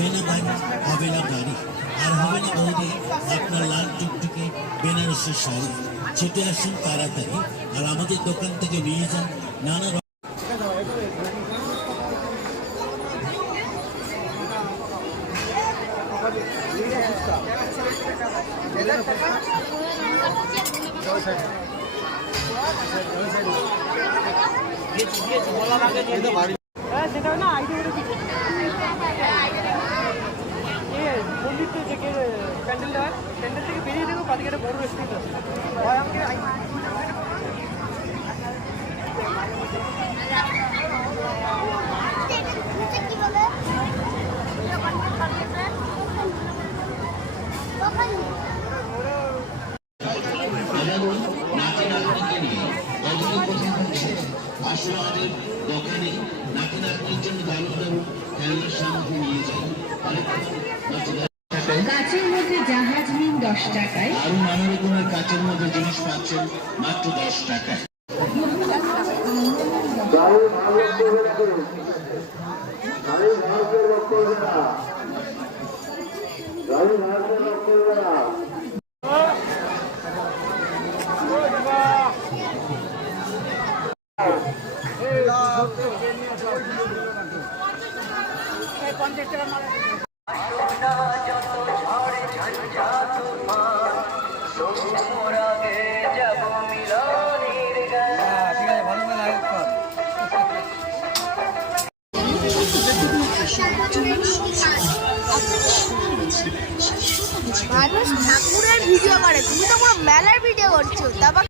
বেনা বাড়ি হবে না গাড়ি, আর হবে না বৌদি আপনার লাল টুকটুকে বেনারসি শাড়ি। ছুটে আসুন তাড়াতাড়ি, আর আমাদের দোকান থেকে নিয়ে যান নানা মন্দির থেকে প্যান্ডেল দেওয়ার প্যান্ডেল থেকে বেরিয়ে দেখো পাদিকে বড় রেস্টুরেন্ট হয় আমাকে আসলে আমাদের দোকানে নাতি নাতনির জন্য দারুণ দারুণ খেলনার সামগ্রী নিয়ে যাই। কাচের মধ্যে জাহাজ নিন 10 টাকায়, আরো নানা রকমের কাচের মধ্যে জিনিস পাচ্ছেন মাত্র 10 টাকায়। মানুষ ঠাকুরের ভিডিও করে, তুমি তো পুরো মেলার ভিডিও করছো। তারপর